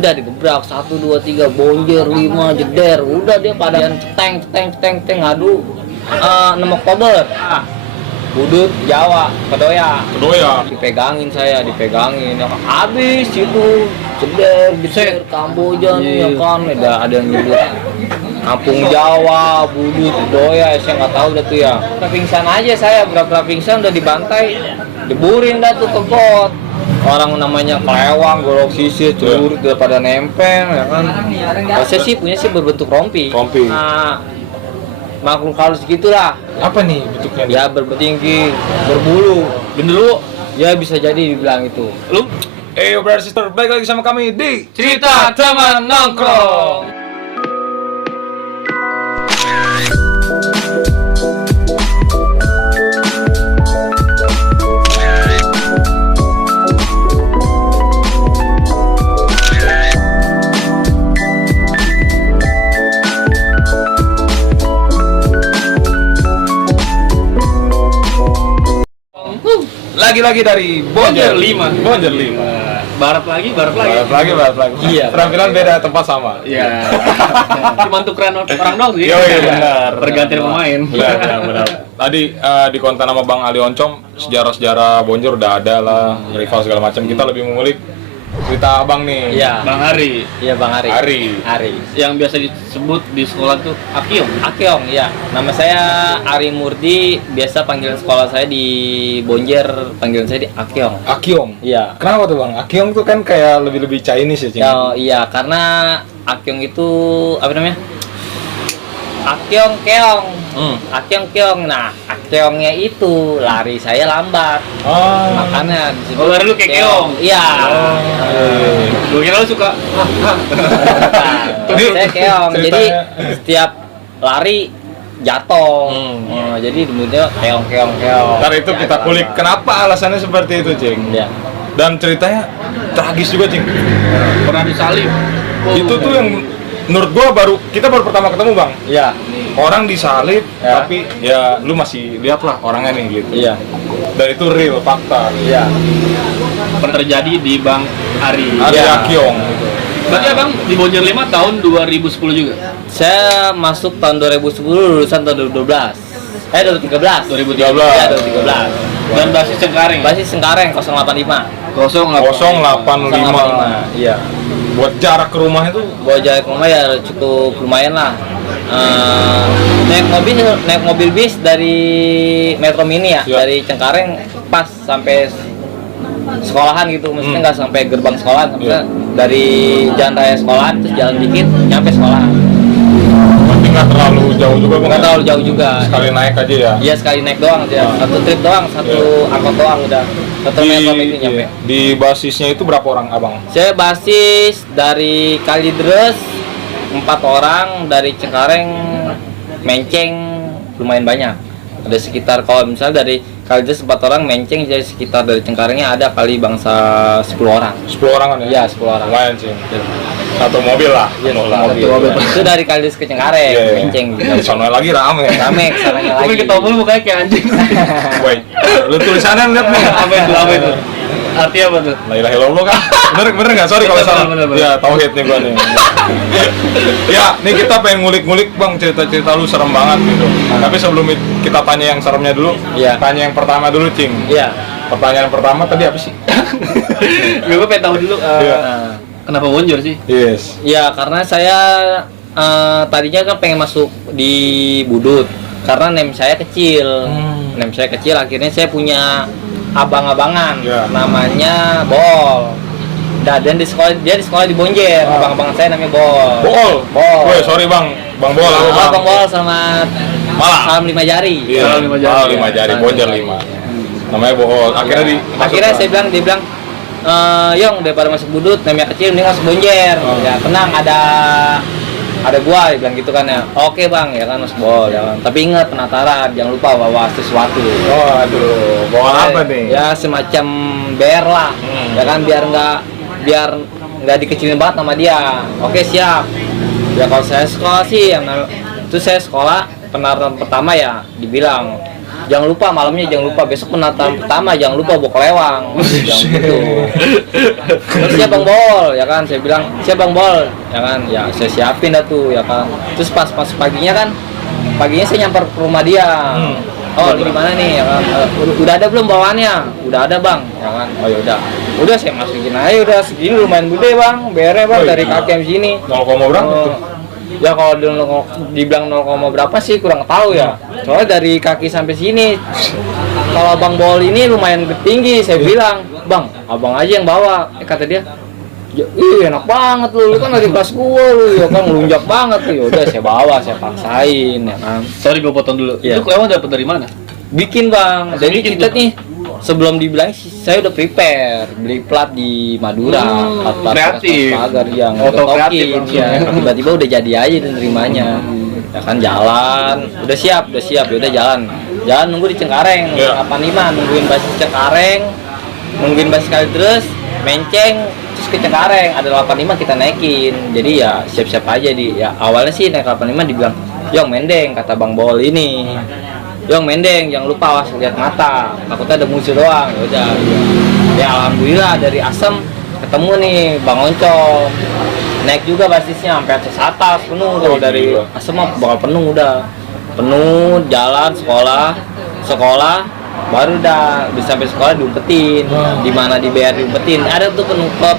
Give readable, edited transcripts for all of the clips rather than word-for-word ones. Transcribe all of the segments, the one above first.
udah digebrak 1 2 3 bonjer 5 jeder, udah dia pada ceteng, aduh 6 Oktober Budut Jawa Kedoya dipegangin ya habis itu jeder Kamboja nih ya kan, ada yang nyebut Kampung Jawa, Budut, Kedoya, saya nggak tahu dah tuh ya. Pingsan aja saya, berapa pingsan udah dibantai, diburin dah tuh ke got. Orang namanya kelewang, golok sisir, celurit udah pada nempel ya kan. Saya sih punya berbentuk rompi. Nah, makhluk halus gitulah. Apa nih bentuknya? Ya bertinggi, berbulu, genderuwo. Ya bisa jadi dibilang itu. Lu brother sister, balik lagi sama kami di Cerita Teman Nongkrong. Lagi-lagi dari Bonjer 5. Barat lagi. Iya. Penampilan beda, tempat sama. Iya. Cuma tukeran orang doang sih. Iya benar. Pergantian pemain. Benar. Tadi di konten sama Bang Ali Oncom, sejarah Bonjer udah ada lah, rival segala macam. Kita lebih mengulik cerita abang nih. Iya. Bang Hari. Iya Bang Ari. Yang biasa disebut di sekolah tuh Akyong, ya. Nama saya Ari Murdi, biasa panggilan sekolah saya di Bonjer, panggilan saya di Akyong. Akyong? Iya. Kenapa tuh Bang? Akyong tuh kan kayak lebih Chinese ya, Cing? Oh iya, karena Akyong itu apa namanya? Akyong keong. Akyong keong. Nah, Akyongnya itu lari saya lambat. Oh. Makanya disebut lari lu kayak keong. Iya. Lu kira lu suka. Saya keong. Jadi setiap lari jatuh. Jadi kemudian keong. Ntar itu kita kulik kenapa alasannya seperti itu, Cing. Iya. Dan ceritanya tragis juga, Cing. Pernah disalib. Itu tuh yang menurut gua kita baru pertama ketemu, Bang. Iya. Orang disalib, tapi ya lu masih lihat lah orangnya nih gitu. Iya. Dan itu real, fakta. Iya. Pernah terjadi di Bang Ari. Akyong gitu. Berarti Abang di Bonjer 5 tahun 2010 juga? Saya masuk tahun 2010, lulusan tahun 2012. 2013. 2013. Ya, 2013. Dan basis Cengkareng. Basis Cengkareng 085. 085. Iya. Buat jarak ke rumah itu Buat jarak ke rumah ya cukup lumayan lah. Naik mobil bis dari Metro Mini ya, dari Cengkareng pas sampai sekolahan gitu, maksudnya nggak sampai gerbang sekolahan, maksudnya dari jalan raya sekolahan terus jalan dikit nyampe sekolahan. berarti nggak terlalu jauh juga, Bang? Nggak terlalu jauh juga. Sekali naik aja ya? Iya, sekali naik doang ya. Satu trip doang, satu angkot doang udah. Satu Metro Mini nyampe. Di basisnya itu berapa orang, Abang? Saya basis dari Kalideres 4 orang, dari Cengkareng Menceng lumayan banyak. Ada sekitar, kalau misalnya dari Kalideres 4 orang, Menceng jadi sekitar dari Cengkarengnya ada kali bangsa 10 orang. 10 orangan ya? Iya, 10 orang. Lumayan sih. Satu mobil lah. Iya, satu mobil. Itu dari Kalideres ke Cengkareng, Menceng gitu. Di sana lagi rame. Rame kesananya lagi. Tapi ketawa lu mukanya kayak anjing. Woi, lu tulisannya lihat nih. Apa itu? Artinya apa tuh? La ilaha illallah kan? Bener nggak? Sorry kalau salah. Bener. Ya, tauhid nih gua nih. Ya, nih kita pengen ngulik-ngulik, Bang, cerita-cerita lu serem banget gitu. Tapi sebelum kita tanya yang seremnya dulu, tanya yang pertama dulu, Cing. Iya. Pertanyaan pertama tadi apa sih? Gue pengen tahu dulu kenapa Bonjer sih? Yes. Ya, karena saya tadinya kan pengen masuk di Budut. Karena name saya kecil. Name saya kecil, akhirnya saya punya abang-abangan, namanya Bol. Dan di sekolah di Bonjer, abang-abangan saya namanya Bol. Woi, sorry Bang Bol, aku Bang. Bang Bol, selamat malam. Salam 5 jari. Iya, salam 5 jari, Bonjer 5. Namanya Bol. Akhirnya dia bilang, Yong, daripada masuk Budut, namanya kecil, mending masuk Bonjer. Ya, tenang, ada gua, dia bilang gitu kan ya. Oke Bang, ya kan, masuk Bol, ya kan. Tapi ingat penataran, jangan lupa bawa sesuatu. Oh, aduh, bawa apa nih? Ya semacam BR lah, ya kan, biar nggak dikecilin banget nama dia. Oke, siap. Ya kalau saya sekolah sih, itu saya sekolah penataran pertama ya, dibilang Jangan lupa malamnya, jangan lupa besok penataan pertama, jangan lupa bawa kelewang. Jangan gitu. Terus siap Bang Bol, ya kan? Saya bilang, siap Bang Bol, ya kan? Ya saya siapin dah tuh, ya kan? Terus pas paginya saya nyamper ke rumah dia. Oh, ini gimana nih, ya kan? Udah ada belum bawaannya? Udah ada Bang, ya kan? Oh yaudah. Udah saya masukin aja, udah segini lumayan gede Bang, BR-nya Bang, dari kaki sampai sini. 0, berapa tuh? Ya kalau dibilang 0, berapa sih kurang tahu ya. Soalnya dari kaki sampai sini. Kalau Bang Bol ini lumayan tinggi, saya bilang, "Bang, abang aja yang bawa." Kata dia, "Ya, enak banget lu kan dari kelas gua lu, ya kan ngelunjak banget tuh." Ya udah saya bawa, saya paksain ya kan. Sorry gue potong dulu. Ya. Itu kelewang dapat dari mana? Bikin Bang. Jadi Jadi kita nih sebelum dibilang saya udah prepare beli plat di Madura, plat kreatif. pagar yang Kreatif ya. Tiba-tiba udah jadi aja dan nerimanya. Ya kan jalan, udah siap, ya udah jalan nunggu di Cengkareng, 85 nungguin basis Cengkareng, nungguin basis kali terus menceng terus ke Cengkareng ada 85 kita naikin. Jadi ya siap-siap aja ya awalnya sih naik 85 dibilang Yong mendeng kata Bang Bol ini. Yong mendeng, jangan lupa awas lihat mata, takutnya ada musuh doang. Ya udah. Ya alhamdulillah dari Asem ketemu nih Bang Oncom. Naik juga basisnya sampai atas penuh. Kalau dari Asem mah bakal penuh udah. Penuh jalan sekolah baru udah bisa sampai sekolah diumpetin. Di mana di BR diumpetin. Ada tuh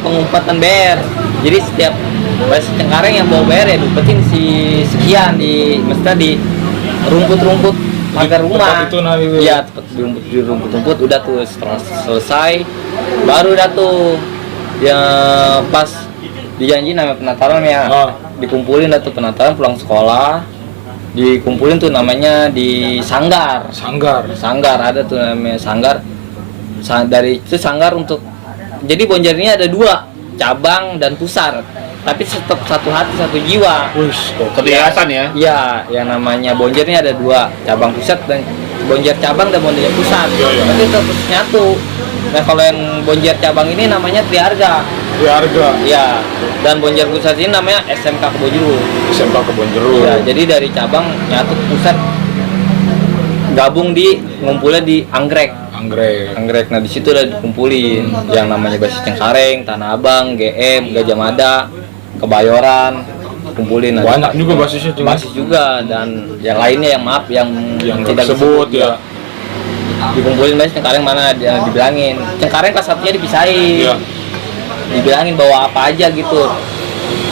pengumpetan BR. Jadi setiap basis Cengkareng yang bawa BR ya diumpetin si sekian mesti di rumput-rumput pagar rumah. Iya, di rumput-rumput udah tuh setelah selesai baru udah tuh ya pas dijanji namanya penataran ya. Dikumpulin dah tuh penataran pulang sekolah. Dikumpulin tuh namanya di sanggar ada tuh namanya sanggar. Dari itu sanggar untuk jadi Bonjer ini ada 2, cabang dan pusat. Tapi tetap satu hati satu jiwa. Kelihatan ya? Iya, yang namanya Bonjer ini ada 2, cabang pusat dan Bonjer cabang dan Bonjer pusat. Tapi tetap nyatu. Nah kalau yang Bonjer cabang ini namanya Triarga. Iya. Dan Bonjer pusat ini namanya SMK Kebonjeruk. Iya, jadi dari cabang nyatu ke pusat gabung ngumpulnya di Anggrek. Nah di situ udah dikumpulin yang namanya basis Cengkareng, Tanah Abang, GM, Gajah Mada, Kebayoran, kumpulin banyak juga basisnya basis juga dan yang lainnya yang tidak disebut ya. Dikumpulin basis Cengkareng mana dibilangin Cengkareng kelas 1-nya dipisahin. Dibilangin bawa apa aja gitu.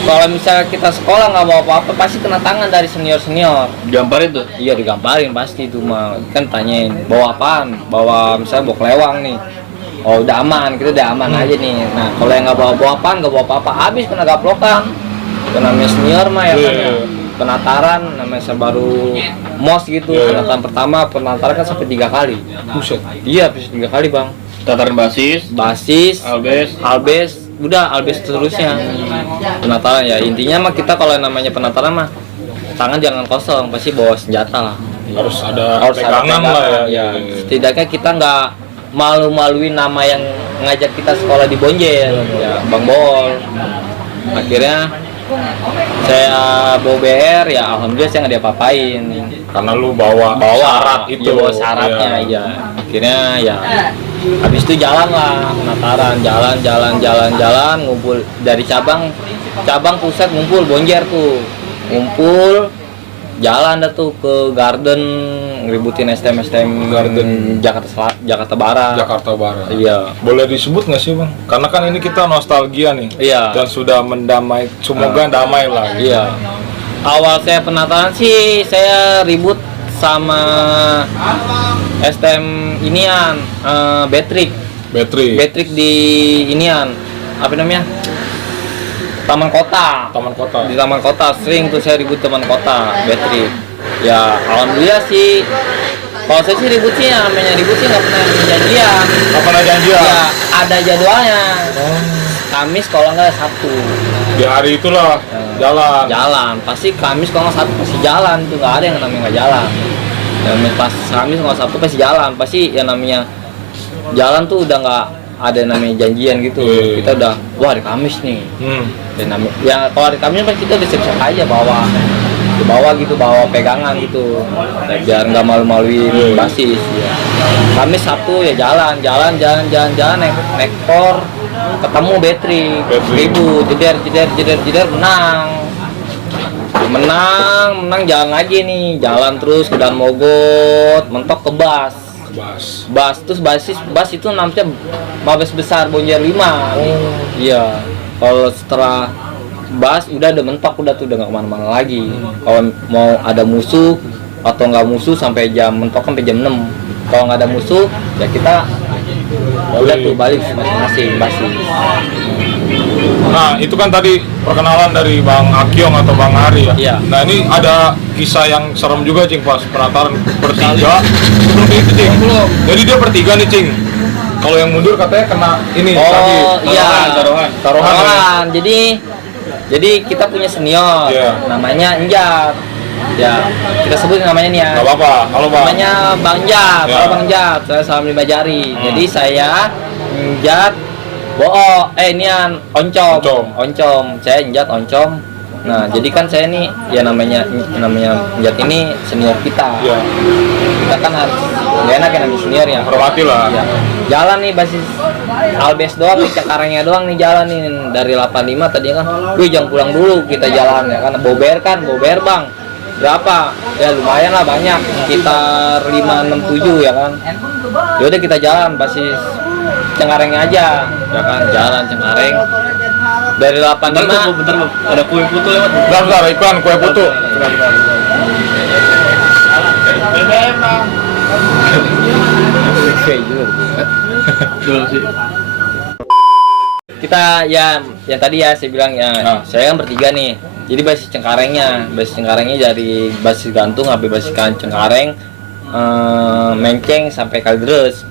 Kalau misalnya kita sekolah nggak bawa apa-apa pasti kena tangan dari senior. Digamparin tuh? Iya digamparin pasti itu mah kan tanyain bawa apaan, misalnya bawa kelewang nih. Oh udah aman, kita udah aman aja nih. Nah kalau yang nggak bawa apaan, nggak bawa apa-apa, habis kena gaplokan. Itu namanya senior mah ya kan ya. Penataran namanya baru mos gitu. Penataran pertama penataran kan sampai 3 kali. Buset. Iya bisa 3 kali Bang. Tataran basis, albes, udah albes terusnya. Penataran ya intinya mah kita kalau namanya penataran mah tangan jangan kosong, pasti bawa senjata lah. Harus ada pegangan lah ya. Setidaknya kita nggak malu-maluin nama yang ngajak kita sekolah di Bonjer ya Bang Bol. Akhirnya saya bawa BR ya alhamdulillah saya nggak diapa-apain karena lu bawa syarat itu. Bawa syaratnya ya. Akhirnya ya habis itu jalan lah penataran, jalan ngumpul dari cabang pusat ngumpul Bonjer tuh ngumpul jalan dah tuh ke garden ngeributin STM garden Jakarta Barat. Iya. Boleh disebut nggak sih Bang? Karena kan ini kita nostalgia nih. Iya. Dan sudah mendamai, semoga damai lah. Gitu. Iya. Awal saya penataran sih saya ribut sama STM inian Betrik di inian apa namanya Taman Kota. Di Taman Kota sering tuh saya ribut Taman Kota Betrik. Ya alhamdulillah sih. Kalau saya sih ribut sih namanya ribut sih nggak pernah janjian. Ya ada jadwalnya. Kamis kalau nggak Sabtu. Di hari itulah jalan. Pasti Kamis kalau nggak Sabtu pasti jalan tuh nggak ada yang namanya nggak jalan. Dan pas Kamis kalau Sabtu pasti jalan. Pasti yang namanya jalan tuh udah nggak ada yang namanya janjian gitu. Kita udah wah hari Kamis nih. Dan ya kalau hari Kamis kan kita udah siap-siap aja bawa bawa pegangan gitu biar nggak malu-maluin basis ya. Kamis Sabtu ya jalan naik tor ketemu battery ribut jeder menang jalan lagi nih, jalan terus ke Dan Mogot mentok ke bas terus bas itu namanya Mabes Besar Bonjer 5. Iya, kalau setelah bas udah mentok udah nggak kemana-mana lagi. Kalau mau ada musuh atau nggak musuh sampai mentok sampai jam 6. Kalau nggak ada musuh ya kita udah tuh balik masing-masing basis. Nah itu kan tadi perkenalan dari Bang Akyong atau Bang Ari ya. Iya. Nah ini ada kisah yang serem juga Cing pas penataran bertiga. Sebelum itu Cing. Jadi dia bertiga nih Cing. Kalau yang mundur katanya kena ini tadi. Iya. Taruhan. Jadi kita punya senior, namanya Enjat. Ya, kita sebut namanya nih ya. Gak apa-apa. Halo Bang. Namanya Bang Jat. Ya. Halo Bang Jat. Saya salam 5 jari. Jadi saya Enjat inian oncom. Saya Enjat oncom. Nah, jadi kan saya nih ya namanya Enjat ini senior kita. Iya. Kita kan harus gak enak ya namanya senior ya. Hormati lah. Ya. Jalan nih basis Albes doang nih, Cengkarengnya doang nih jalan nih dari 85 tadi kan. Jangan pulang dulu kita jalan ya kan. Bober Bang. Berapa? Ya lumayan lah banyak, sekitar 5, 6, 7 ya kan. Yaudah kita jalan basis Cengkarengnya aja ya kan, jalan Cengkareng dari 85. Bentar, ada kue putu lewat. Bentar, iklan kue putu. Dulu sih. Kita ya yang tadi ya saya bilang ya, saya kan bertiga nih. Jadi basis Cengkarengnya dari basis Gantung sampai basis Cengkareng, Menceng sampai Kalideres.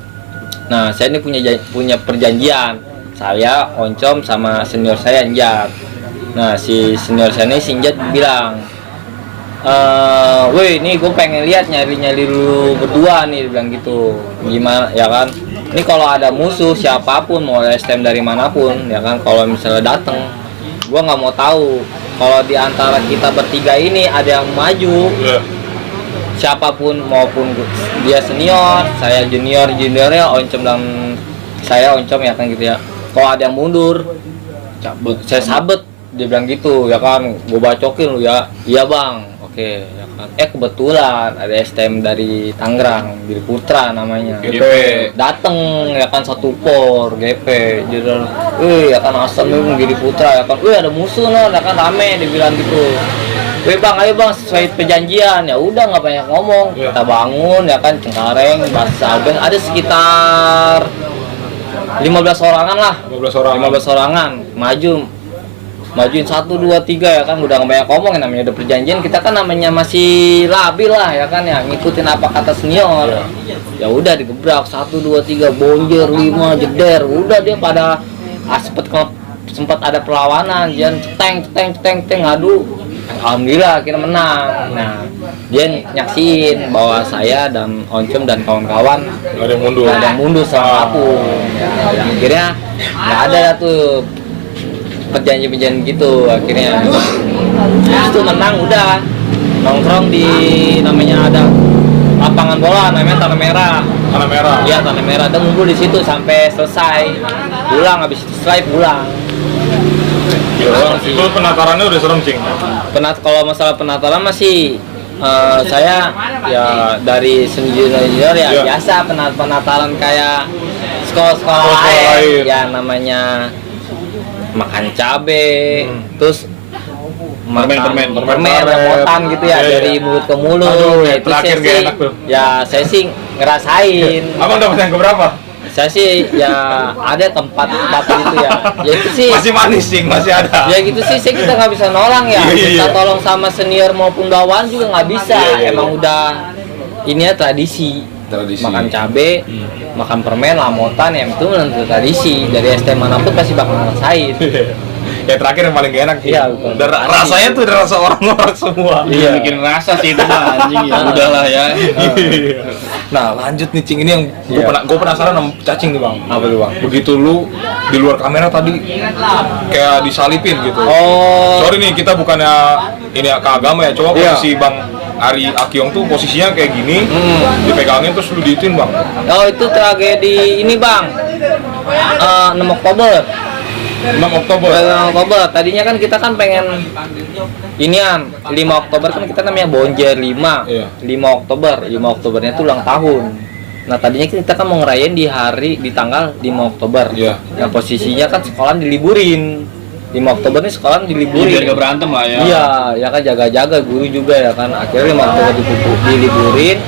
Nah, saya ini punya perjanjian. Saya oncom sama senior saya Enjat. Nah, si senior saya ini Enjat bilang, woi ini gue pengen lihat nyari lu berdua nih, bilang gitu. Gimana ya kan? Ini kalau ada musuh siapapun mau STM dari manapun ya kan, kalau misalnya dateng, gue nggak mau tahu. Kalau di antara kita bertiga ini ada yang maju, siapapun maupun dia senior, saya juniornya oncom dan saya oncom ya kan gitu ya. Kalau ada yang mundur, saya sabet, dia bilang gitu ya kan. Gue bacokin lu ya, iya bang, oke ya kan. Kebetulan ada STM dari Tangerang, Giri Putra namanya. GP. Dateng ya kan satu por GP. Jadi, ya kan asal nih Giri Putra ya kan. Ada musuh no, ya kan rame, dibilang gitu. Bang, ayo bang sesuai perjanjian. Ya udah nggak banyak ngomong. Kita bangun ya kan Cengkareng, basis Albes ada sekitar 15 orangan lah. 15 orangan majuin 1, 2, 3 ya kan, udah nggak banyak ngomong ya, namanya udah perjanjian, kita kan namanya masih labil lah ya kan ya, ngikutin apa kata senior. Ya udah digebrak 1, 2, 3 bonjer 5 jeder, udah dia pada sempat ada perlawanan, jangan ceteng aduh. Alhamdulillah kita menang. Nah, dia nyaksiin bahwa saya dan oncom dan kawan-kawan Ada yang mundur sama aku. Ya, akhirnya nggak ada tuh perjanjian gitu akhirnya. Itu menang udah nongkrong di namanya ada lapangan bola namanya Tanah Merah. Iya, Tanah Merah. Dan ngumpul di situ sampai selesai. Pulang habis itu pulang. Itu penatarannya udah serem Cing. Kalau masalah penataran masih saya ya dari senior ya biasa penataran kayak sekolah lain ya, namanya makan cabe, terus permen remotan gitu ya, dari mulut ke mulut. Ya, itu saya sih, saya sih ngerasain. Abang dapat yang keberapa? Saya sih ya ada tempat gitu ya. Ya itu sih masih manis Cing, masih ada. Ya gitu sih, kita nggak bisa nolong ya. Kita tolong sama senior maupun bawahan juga nggak bisa. Emang udah ini ya tradisi. Makan cabe, makan permen, lamotan, ya itu menurut tradisi. Dari STM manapun pasti bakal ngerasain. Kayak terakhir yang paling gak enak sih. Iya, betul. Dan rasanya tuh udah rasa orang-orang semua. Iya, bikin rasa sih itu mah anjing ya. Udahlah ya. Nah, lanjut nih Cing, ini yang gue penasaran sama cacing nih Bang. Apa tuh Bang? Begitu lu di luar kamera tadi kayak disalipin gitu. Oh. Sorry nih, kita bukannya ini ke agama ya, cuma posisi Bang Ari Akyong tuh posisinya kayak gini, dipegangin terus lu diituin Bang. Oh, itu tragedi ini Bang. 6 Oktober. 6 Oktober. 6 Oktober. Tadinya kan kita kan pengen inian 5 Oktober kan kita namanya Bonjer 5. Iya. 5 Oktober. 5 Oktobernya itu ulang tahun. Nah, tadinya kita kan mau ngerayain di tanggal 5 Oktober. Iya. Nah, posisinya kan sekolah diliburin. 5 Oktober nih sekolah diliburin. Biar gak berantem lah ya. Iya, ya kan jaga-jaga guru juga ya kan. Akhirnya 5 Oktober diliburin.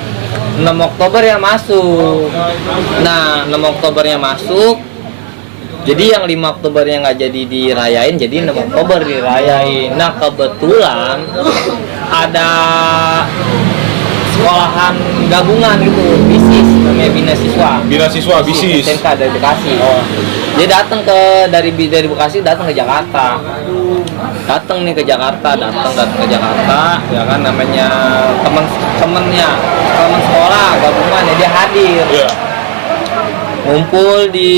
6 Oktober yang masuk. Nah, 6 Oktobernya masuk. Jadi yang 5 Oktobernya nggak jadi dirayain, jadi 6 Oktober dirayain. Nah, kebetulan ada sekolahan gabungan gitu, BISIS, namanya Bina Siswa. Bina Siswa BISIS. SMK dari Bekasi. Dia datang dari Bekasi datang ke Jakarta. Datang ke Jakarta, ya kan namanya teman sekolah gabungan ya, dia hadir. Iya. Ngumpul di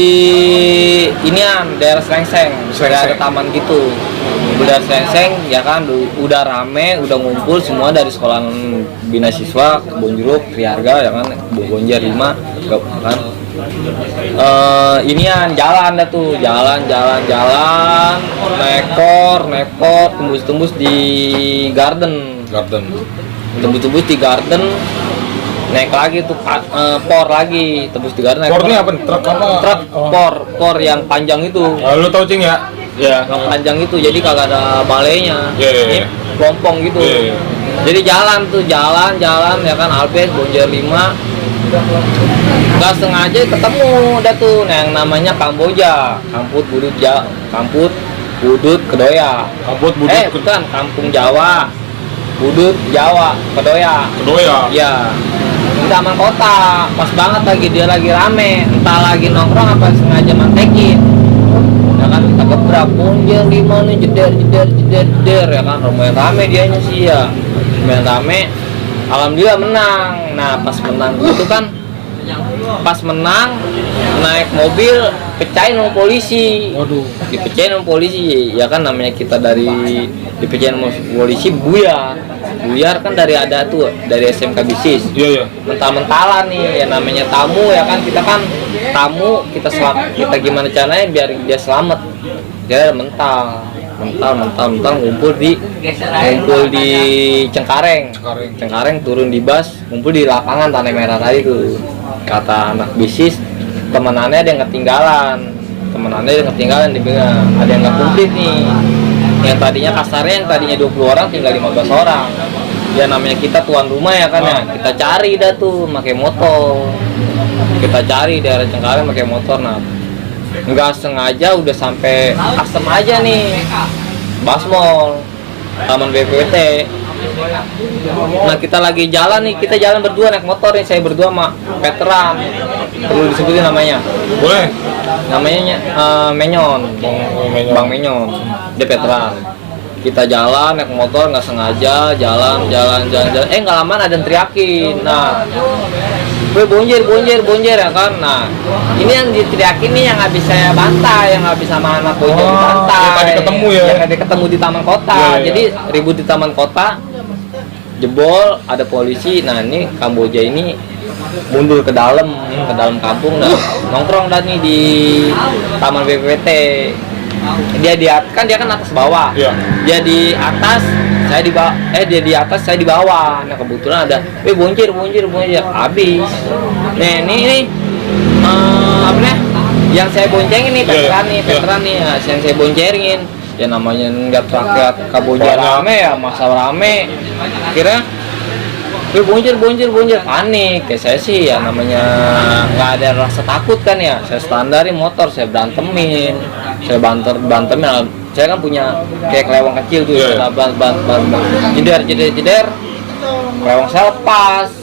inian daerah Srengseng, ada taman gitu. Udah Srengseng ya kan, udah rame, udah ngumpul semua dari sekolahan Bina Siswa, Kebonjeruk, Triharga ya kan, Bonjer 5 kan. Inian jalan dah tuh, jalan, nekor, tembus di garden. Tembus di garden. Naik lagi tuh por lagi tembus 3 naik. Por ini apa? Truk apa? Truk por yang panjang itu. Lu tau Cing ya? Ya, yang panjang itu jadi kagak ada balainya. Iya. Ini kelompong gitu. Iya. Jadi jalan ya kan, Albes Bonjer 5. Nggak sengaja ketemu dah tuh yang namanya Kamboja, Kamput Budut Kedoya. Bukan Kampung Jawa. Budut Jawa Kedoya. Iya. Di taman kota, pas banget dia lagi rame, entah lagi nongkrong apa sengaja mantekin. Ya kan kita gebrak Bonjer 5 nih, jeder ya kan, lumayan rame dianya sih ya. Lumayan rame. Alhamdulillah menang. Nah, pas menang itu kan naik mobil pecahin sama polisi. Waduh. Dipecahin sama polisi. Ya kan namanya kita dipecahin sama polisi buyar kan dari SMK BISIS. Iya. Mental-mentalan nih, ya namanya tamu ya kan, kita kita gimana caranya biar dia selamat. Dia mental ngumpul di Cengkareng, turun di bus, ngumpul di lapangan Tanah Merah tadi tuh. Kata anak BISIS, temenannya ada yang ketinggalan, dia bilang ada yang nggak komplit nih. Yang tadinya 20 orang tinggal 15 orang. Ya namanya kita tuan rumah ya kan ya, kita cari dah tuh pakai motor. Kita cari daerah Cengkareng pakai motor. Nah, nggak sengaja udah sampai Asem aja nih, Basmol, Taman BPT. Nah, kita lagi jalan berdua naik motor nih, saya berdua sama veteran. Perlu disebutin namanya? Boleh. Namanya Menyon. Bang Menyon. Dia veteran. Kita jalan naik motor nggak sengaja, jalan. Nggak lama ada yang teriakin. Nah, gue bonjer ya kan. Nah, ini yang diteriakin nih yang habis saya bantai, yang habis sama anak bonjer dibantai. Yang tadi ketemu ya? Yang tadi ketemu di taman kota. Iya. Jadi ribut di taman kota. Jebol, ada polisi. Nah, ini Kamboja ini mundur ke dalam kampung dan nongkrong dah nih di Taman BPT. Dia kan atas bawah. Iya. Dia di atas, dia di atas, saya di bawah. Nah, kebetulan ada bonjer habis. Nah, ini apa nih? Yang saya boncengin nih veteran nih, yang saya boncengin. Ya namanya nggak rakyat Kamboja rame ya, masa rame. Kira bonjer panik. Kayak saya sih ya namanya nggak ada rasa takut kan ya. Saya standarin motor, saya bantemin. Saya kan punya kayak kelewang kecil tuh, saya jeder. Kelewang saya lepas.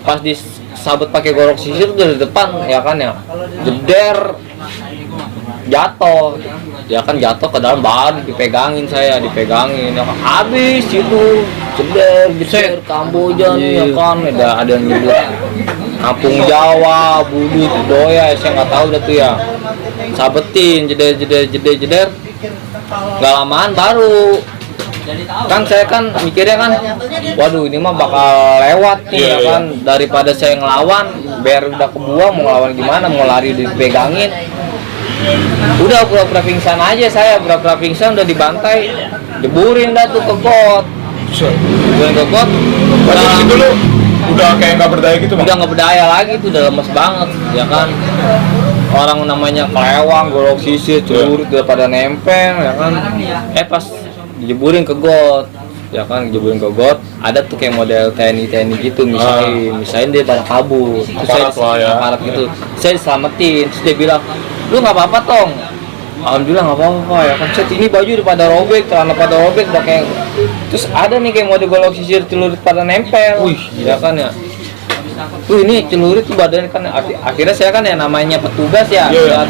Pas disabet pakai golok sisir dari depan ya kan ya. Jeder jatuh. dia kan jatuh ke dalam, baru dipegangin saya, ya kan. Habis itu jeder Kamboja nih ya kan, ada yang nyebut kampung Jawa, Budut, Doya, saya nggak tahu dah tuh ya. Sabetin jeder, nggak lamaan baru kan saya kan mikirnya kan, waduh ini mah bakal lewat nih ya kan, daripada saya ngelawan biar udah kebuang, mau ngelawan gimana, mau lari dipegangin, udah pura-pura pingsan aja saya, pura-pura pingsan udah dibantai, jeburin dah tuh ke got, Padahal itu lu udah kayak nggak berdaya gitu bang? Udah nggak berdaya lagi tuh, udah lemes banget ya kan. Orang namanya kelewang, golok sisir, celurit udah pada nempel ya kan. Pas dijeburin ke got ya kan, dijeburin ke got, ada tuh kayak model TNI gitu, misalnya dia pada kabur, terus saya aparat gitu, saya diselamatin, terus dia bilang, lu nggak apa-apa Tong? Alhamdulillah nggak apa-apa ya kan, set ini baju udah pada robek, celana pada robek, udah kayak, terus ada nih kayak model golok sisir, celurit pada nempel, ya kan ya. Ini celurit tuh badannya kan, akhirnya saya kan ya namanya petugas ya, lihat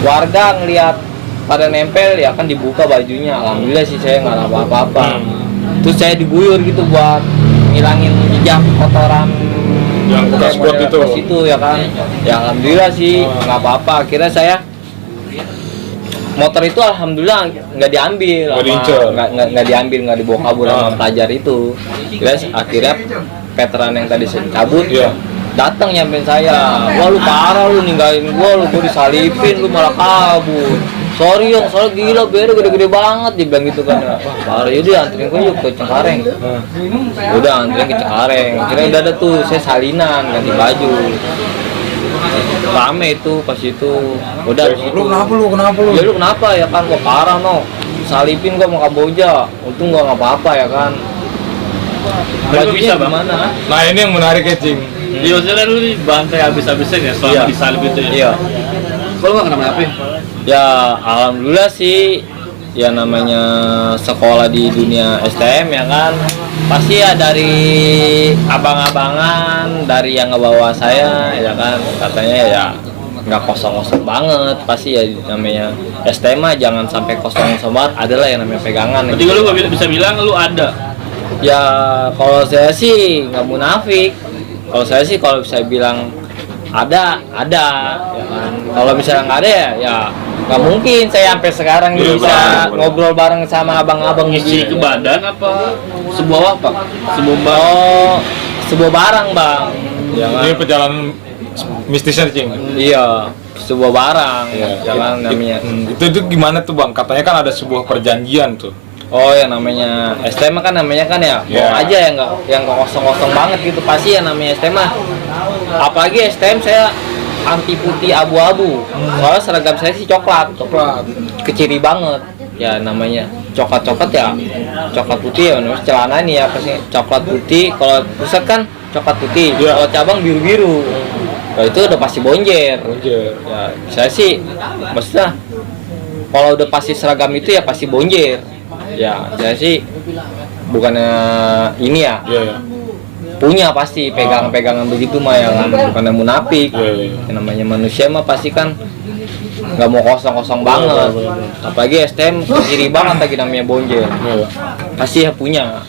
warga ngelihat pada nempel ya kan, dibuka bajunya, alhamdulillah sih saya nggak apa-apa. Terus saya diguyur gitu buat ngilangin jejak kotoran yang bekas got itu ya kan, ya alhamdulillah sih nggak apa-apa. Akhirnya saya motor itu alhamdulillah nggak diambil, nggak diambil, nggak dibawa kabur sama pelajar itu. Akhirnya veteran yang tadi saya cabut datang nyampein saya, wah lu parah lu, ninggalin gua disalipin, lu malah kabur. Sorry Yong, soalnya gila beda gede-gede banget, dia bilang gitu kan. Wah parah, yaudah anterin gue yuk ke Cengkareng. Udah anterin ke Cengkareng, kira udah ada tuh, saya salinan, ganti baju. Rame itu pas itu. Udah lu kenapa lu? Ya lu kenapa ya kan, gua parah no, salipin gua mau Kamboja, untung gua nggak apa-apa ya kan. Bajunya gimana? Nah ini yang menarik ya Cing. Iya, maksudnya lu dibantai habis-habisan ya selama disalip itu ya? Iya. Kalau nggak kenapa-napa? Ya alhamdulillah sih, ya namanya sekolah di dunia STM ya kan, pasti ya dari abang-abangan, dari yang ngebawa saya ya kan, katanya ya nggak kosong-kosong banget, pasti ya namanya STM mah jangan sampai kosong-kosong banget, adalah yang namanya pegangan. Berarti lu nggak bisa bilang lu ada? Ya kalau saya sih nggak munafik, kalau saya sih kalau bisa bilang ada ya kan. Kalau misalnya nggak ada ya nggak mungkin saya sampai sekarang bisa ngobrol bareng sama abang-abang. Isi ke badan apa? Sebuah apa? Sebuah barang bang. Ya, ini perjalanan mistisnya Cing. Iya, sebuah barang. Jangan namanya. Itu gimana tuh bang? Katanya kan ada sebuah perjanjian tuh. Oh ya namanya STM kan namanya kan ya bohong aja yang kosong-kosong banget gitu, pasti ya namanya STM mah. Apalagi STM saya anti putih abu-abu, soalnya seragam saya sih coklat, keciri banget ya namanya coklat ya, coklat putih ya namanya celana ini ya pasti coklat putih, kalau pusat kan coklat putih, kalau cabang biru-biru, kalau itu udah pasti bonjer. Ya saya sih maksudnya kalau udah pasti seragam itu ya pasti bonjer. Ya saya sih bukannya ini ya, punya pasti pegangan begitu mah ya kan, bukannya munafik. Yang namanya manusia mah pasti kan nggak mau kosong banget, apalagi STM kiri banget lagi namanya bonjer, pasti ya punya.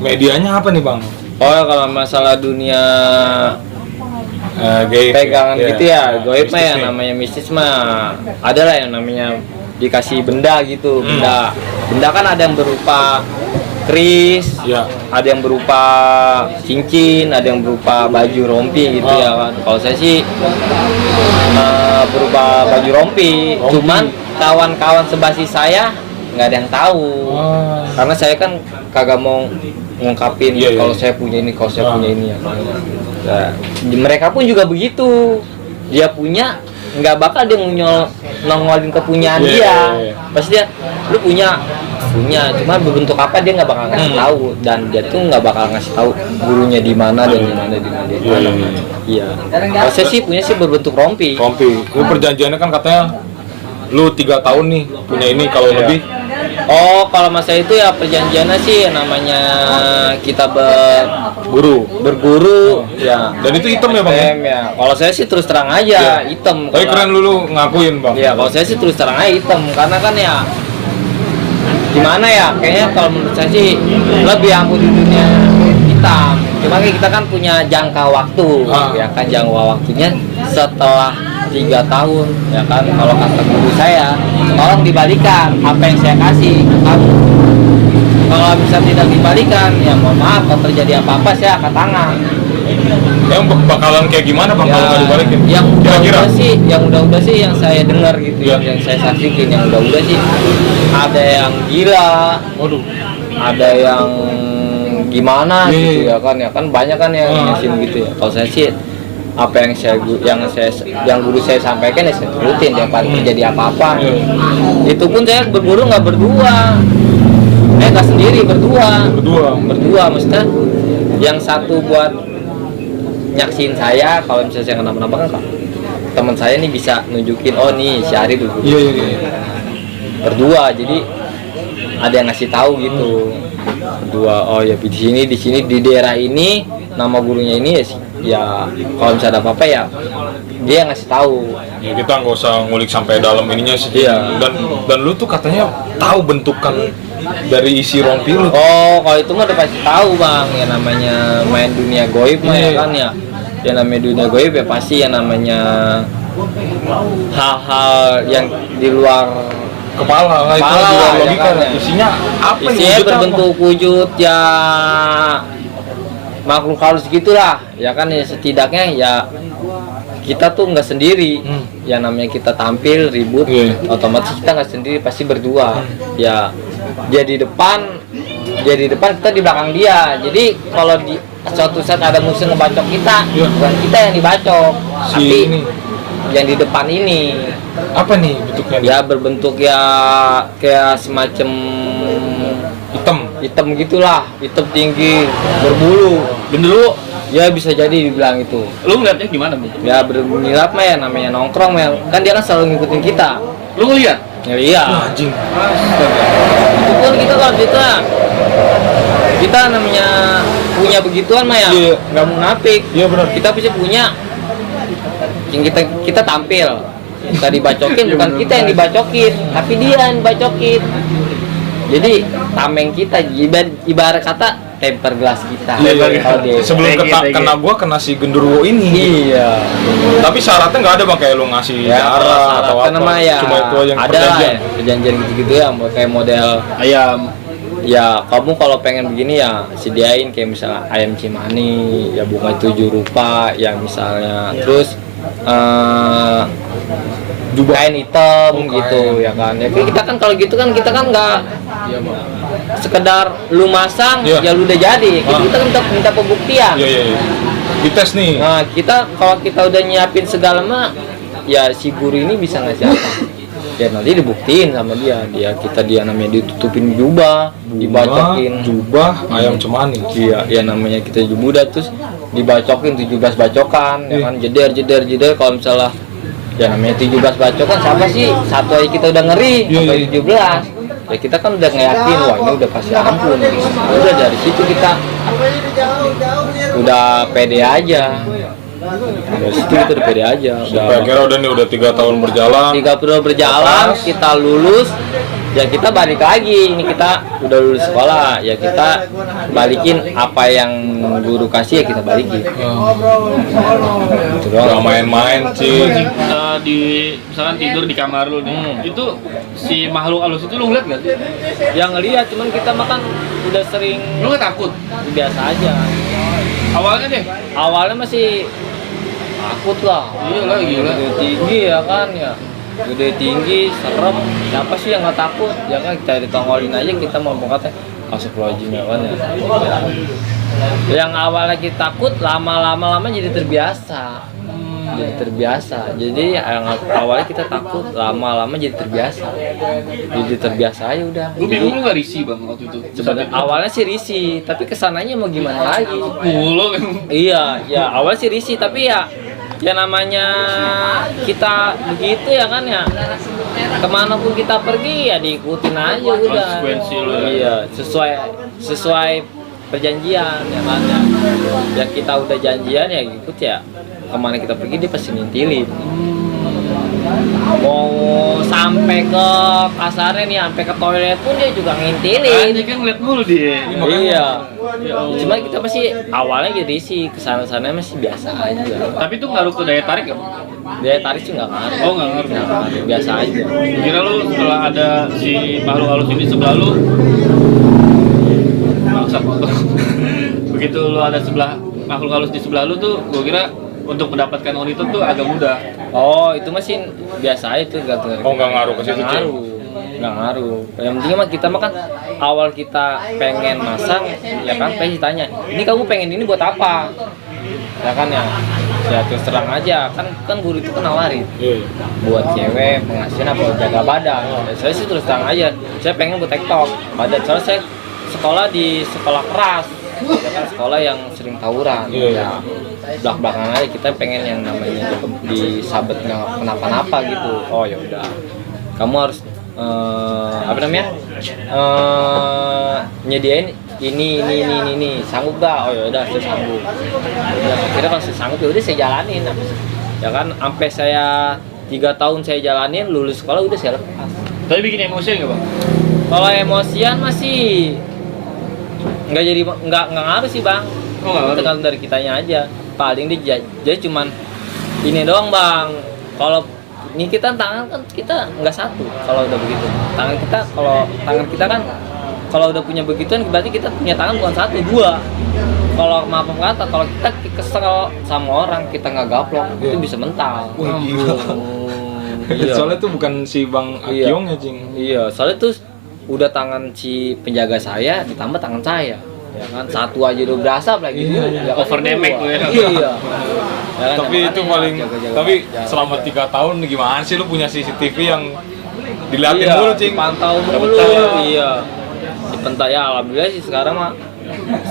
Medianya apa nih bang? Oh kalau masalah dunia pegangan gitu ya, goib mah ya namanya mistis mah adalah yang namanya dikasih benda gitu, benda kan ada yang berupa keris, ada yang berupa cincin, ada yang berupa baju rompi gitu ya kan. Kalau saya sih berupa baju rompi, cuman kawan-kawan sebasi saya nggak ada yang tahu, karena saya kan kagak mau ngungkapin kalau saya punya ini, kalau saya punya ini ya kan. Nah, mereka pun juga begitu, dia punya nggak bakal dia nongolin kepunyaan dia, pasti dia lu punya, cuma berbentuk apa dia nggak bakal ngasih tahu, dan dia tuh nggak bakal ngasih tahu gurunya di mana dan di mana. Iya. Kalau saya sih punya sih berbentuk rompi. Lu perjanjiannya kan katanya lu 3 tahun nih punya ini, kalau lebih Oh, kalau masa itu ya perjanjiannya sih namanya kita berguru ya. Dan itu hitam ya bang? Ya. Kalau saya sih terus terang aja hitam. Tapi keren lu ngakuin bang. Ya kalau saya sih terus terang aja hitam karena kan ya gimana ya, kayaknya kalau menurut saya sih lebih ampuh di dunia hitam. Cuma kita kan punya jangka waktu, ya kan jangka waktunya setelah 3 tahun, ya kan. Kalau kata guru saya, tolong dibalikan apa yang saya kasih ke kamu. Kalau bisa tidak dibalikan, ya mohon maaf kalau terjadi apa-apa saya angkat tangan. Yang bakalan kayak gimana bang kalau nggak dibalikin? Yang kira-kira udah sih yang saya dengar gitu, yang saya saksikan yang udah sih ada yang gila, ada yang gimana gitu ya kan banyak kan yang ngasih gitu ya. Kalau saya sih apa yang guru saya sampaikan ya saya turutin, yang paling terjadi apa-apa. Itu pun saya berguru nggak berdua, nggak sendiri, berdua maksudnya yang satu buat nyaksin saya kalau misalnya saya kenapa-napa kan teman saya nih bisa nunjukin, oh nih si Ari dulu. Berdua, jadi ada yang ngasih tahu gitu. Berdua, oh ya di sini di daerah ini nama gurunya ini ya kalau misalnya ada apa-apa ya dia ngasih tahu. Ya kita nggak usah ngulik sampai dalam ininya sih. Iya. Dan lu tuh katanya tahu bentukan dari isi rompi lu. Oh, kalau itu mah udah pasti tahu bang, ya namanya main dunia goib mah ya kan ya. Ya namanya dunia goib ya pasti ya namanya hal-hal yang di luar kepala lah, itu di luar logika. Ya, isinya apa? Isinya berbentuk wujud ya makhluk halus gitulah, ya kan ya setidaknya ya kita tuh nggak sendiri. Ya namanya kita tampil ribut, otomatis kita nggak sendiri, pasti berdua. Ya dia di depan kita di belakang dia. Jadi kalau di suatu saat ada musuh ngebacok kita, bukan kita yang dibacok, tapi ini yang di depan ini. Apa nih bentuknya? Ya berbentuk ya kayak semacam hitam gitulah, hitam tinggi, berbulu, genderuwo. Ya bisa jadi dibilang itu. Lu ngeliatnya gimana bu? Ya berminat mah ya namanya nongkrong Mel. Kan dia kan selalu ngikutin kita. Lu ngeliat? Ngeliat. Anjing. Itu pun kita kalau kita namanya punya begituan mah ya, nggak munafik. Iya benar. Kita bisa punya. Yang kita tampil, kita dibacokin, bukan kita yang dibacokin, tapi dia yang dibacokin. Jadi tameng kita, ibarat kata temper gelas kita. Sebelum kena gua kena si genderuwo ini. Iya. Tapi syaratnya nggak ada bang, kayak lu ngasih darah atau apa? Ya, cuma itu aja yang ada perjanjian. Perjanjian gitu-gitu ya, kayak model Ayam. Ya kamu kalau pengen begini ya sediain kayak misalnya ayam cimani, ya bunga 7 rupa, yang misalnya terus kain hitam gitu ya kan. Ya kita kan kalau gitu kan kita kan nggak sekedar lu masang ya lu udah jadi. Kita kan minta pembuktian. Iya. Dites nih. Nah kita kalau kita udah nyiapin segala mah ya si guru ini bisa ngasih apa? Ya nanti dibuktiin sama dia namanya ditutupin jubah, dibacokin jubah ayam cemani. Iya, ya namanya kita jubuda terus dibacokin 17 bacokan, ya kan jeder kalau misalnya ya namanya 17 bacokan siapa sih? Satu aja kita udah ngeri, sampai 17. Ya kita kan udah ngeyakin wah ini udah pasti ampun. Udah dari situ kita udah pede aja. Dari situ kita udah pede aja. Kira udah nih udah 3 tahun berjalan. 3 tahun berjalan, kita lulus. Ya kita balik lagi. Ini kita udah lulus sekolah. Ya kita balikin apa yang guru kasih ya kita balikin. Gak main-main sih. Misalkan tidur di kamar lu nih, itu si makhluk halus itu lu ngeliat gak? Yang ngeliat, cuman kita makan udah sering. Lu gak takut? Biasa aja. Awalnya masih takut lah. Iya lah, gila. Gede tinggi ya kan ya. Gede tinggi, serem. Siapa sih yang nggak takut? Ya kan kita ditongolin aja kita mau katanya astagfirullahaladzim ya kan ya. Yang awalnya kita takut, lama-lama jadi terbiasa. Jadi yang awalnya kita takut, lama-lama jadi terbiasa aja udah. Lu bingung, lu gak risih bang waktu itu? Sebenarnya awalnya sih risih, tapi kesananya mau gimana lagi? Lu Iya, ya awalnya sih risih, tapi ya namanya kita begitu ya kan ya. kemanapun kita pergi ya diikutin aja udah. Konsekuensi lu ya. Iya, sesuai perjanjian ya kan ya. Yang kita udah janjian ya ikut ya. Kemana kita pergi dia pasti ngintilin. Mau sampai ke kasarnya nih, sampai ke toilet pun dia juga ngintilin. Dia kan ngeliat mulu dia. Iya. Ya Allah. Cuma kita masih awalnya jadi sih kesana-sana masih biasa aja. Tapi itu ngaruh ke daya tarik nggak? Daya tarik sih nggak ngaruh. Oh nggak ngaruh. Nggak ngaruh, biasa aja. Kira lu setelah ada si makhluk halus ini sebelah lu, maksud begitu lu ada sebelah makhluk halus di sebelah lu tuh, gua kira untuk mendapatkan wanita tuh agak mudah. Oh itu masih biasa aja tuh gantung. Oh, nggak ngaruh ke situ, Nggak Cing? ngaruh. Nggak ngaruh. Yang penting mah kita mah kan awal kita pengen masang, ya kan pasti tanya, ini kamu pengen ini buat apa? Ya kan ya terus terang aja kan guru itu kan nawarin Iya. buat cewek penghasilan apa jaga badan. Ya, saya sih terus terang aja, saya pengen buat TikTok badan. Soalnya saya sekolah di sekolah keras, ya kan sekolah yang sering tawuran. Iya. Ya belak-belakangan aja kita pengen yang namanya disabet nggak kenapa-napa gitu. Oh ya udah, kamu harus apa namanya nyediain ini sanggup gak? Oh ya udah saya sanggup. Ya kira kalau saya sanggup ya udah saya jalanin. Ya kan sampai saya 3 tahun saya jalanin, lulus sekolah udah saya lepas. Tapi bikin emosian nggak bang? Kalau emosian masih nggak jadi nggak ngaruh sih bang. Oh nggak ngaruh. Tergantung dari kitanya aja. Paling dia jadi cuman ini doang bang. Kalau ini kita tangan kan kita nggak satu kalau udah begitu. Tangan kita kan kalau udah punya begituan berarti kita punya tangan bukan satu dua. Kalau maaf kata kalau kita kesel sama orang kita nggak gaplok itu bisa mental. Wah, gila. Iya. Soalnya tuh bukan si Bang Iya. Akyong ya, Cing. Iya, soalnya tuh udah tangan si penjaga saya ditambah tangan saya. Ya kan satu aja udah berasa lagi Iya, dulu. iya. Ya kan, Over damage tuh ya. Iya. Ya kan, Tapi makanya itu paling jaga-jaga. tapi Ya. selama 3 tahun gimana sih lu punya CCTV yang dilihatin Iya, mulu, Cing? dipantau mulu. Iya. Dipantau ya alhamdulillah sih sekarang mah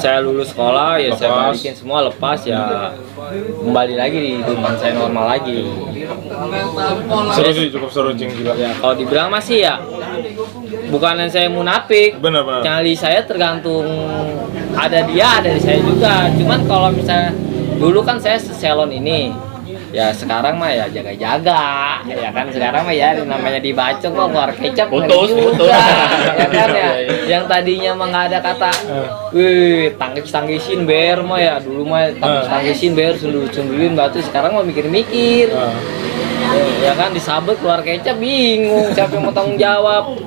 saya lulus sekolah ya saya Lepas. balikin semua lepas ya kembali lagi di kehidupan saya normal lagi. Seru sih, cukup seru, Cing, juga. Ya kalau dibilang masih ya bukan saya munafik. Benar. Nyali saya tergantung ada dia ada di saya juga. Cuman kalau misalnya dulu kan saya salon ini ya sekarang mah ya jaga-jaga ya kan sekarang mah ya namanya dibacok kok keluar kecap Putus. ya kan ya yang tadinya mah nggak ada kata wih tangkisin ber mah ya dulu mah tangkisin ber sundulin batu sekarang mah mikir-mikir ya kan disabet keluar kecap bingung siapa yang mau tanggung jawab.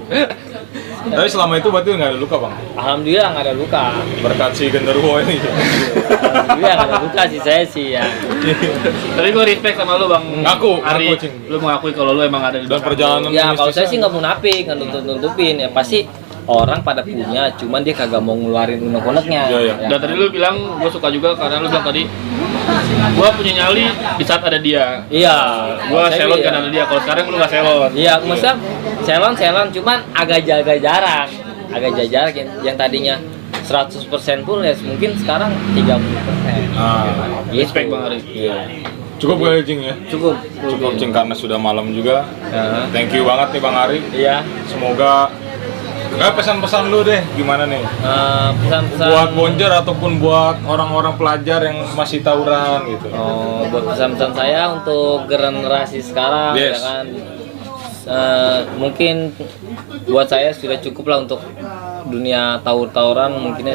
Tapi selama itu berarti nggak ada luka, Bang? Alhamdulillah nggak ada luka. Berkat si genderuwo ini. Alhamdulillah nggak ada luka sih saya sih ya. Tapi gue respect sama lu bang. Ngaku, Ari, Cing. lu mengakui kalau lu emang ada di Dan belakang. perjalanan Ya kalau saya bisnisnya. sih nggak munafik, nggak nuntut-nutupin ya pasti orang pada punya, cuman dia kagak mau ngeluarin unek-uneknya. Iya, iya. Ya Dan tadi lu bilang, gue suka juga karena lu bilang tadi gue punya nyali di saat ada dia. Iya. Gue saya selon iya. karena ada dia. Kalau sekarang lu gak selon. Iya, maksudnya selon, cuman agak jaga jarak. Yang tadinya 100% pun ya mungkin sekarang 30%. Gitu. Respect bang Ari. Iya. Cukup kali, Cing, ya? Cukup. Cukup, Cing, karena sudah malam juga. Ya. Thank you banget nih, Bang Ari. Iya. Semoga pesan-pesan lu deh, gimana nih? Pesan-pesan Buat bonjer ataupun buat orang-orang pelajar yang masih tawuran gitu. Oh, buat pesan-pesan saya untuk generasi sekarang Yes. ya kan mungkin buat saya sudah cukup lah untuk dunia tawur-tawuran mungkin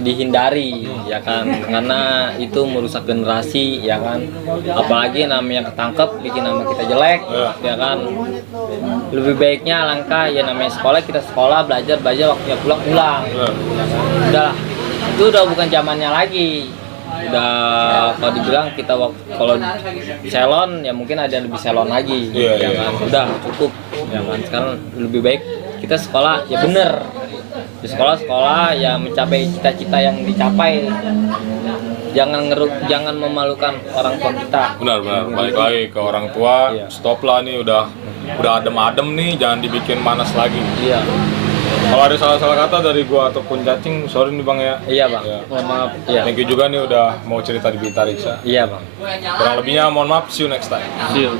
dihindari ya kan karena itu merusak generasi ya kan apalagi namanya ketangkep bikin nama kita jelek ya kan lebih baiknya alangkah ya namanya sekolah kita sekolah belajar waktunya pulang ya kan udah itu udah bukan zamannya lagi udah kalau dibilang kita kalau salon ya mungkin ada lebih salon lagi ya kan udah cukup ya kan sekarang lebih baik kita sekolah ya bener di sekolah ya mencapai cita-cita yang dicapai jangan memalukan orang tua kita. Benar balik lagi ke orang tua. Iya. Stop lah nih udah adem-adem nih, jangan dibikin manas lagi. Iya. Kalau ada salah-salah kata dari gua ataupun cacing, sorry nih Bang ya. Iya Bang. Ya. Mohon maaf. Iya. Thank you juga nih udah mau cerita di Blitar Riksa. Iya Bang. Kurang lebihnya mohon maaf, see you next time. See you.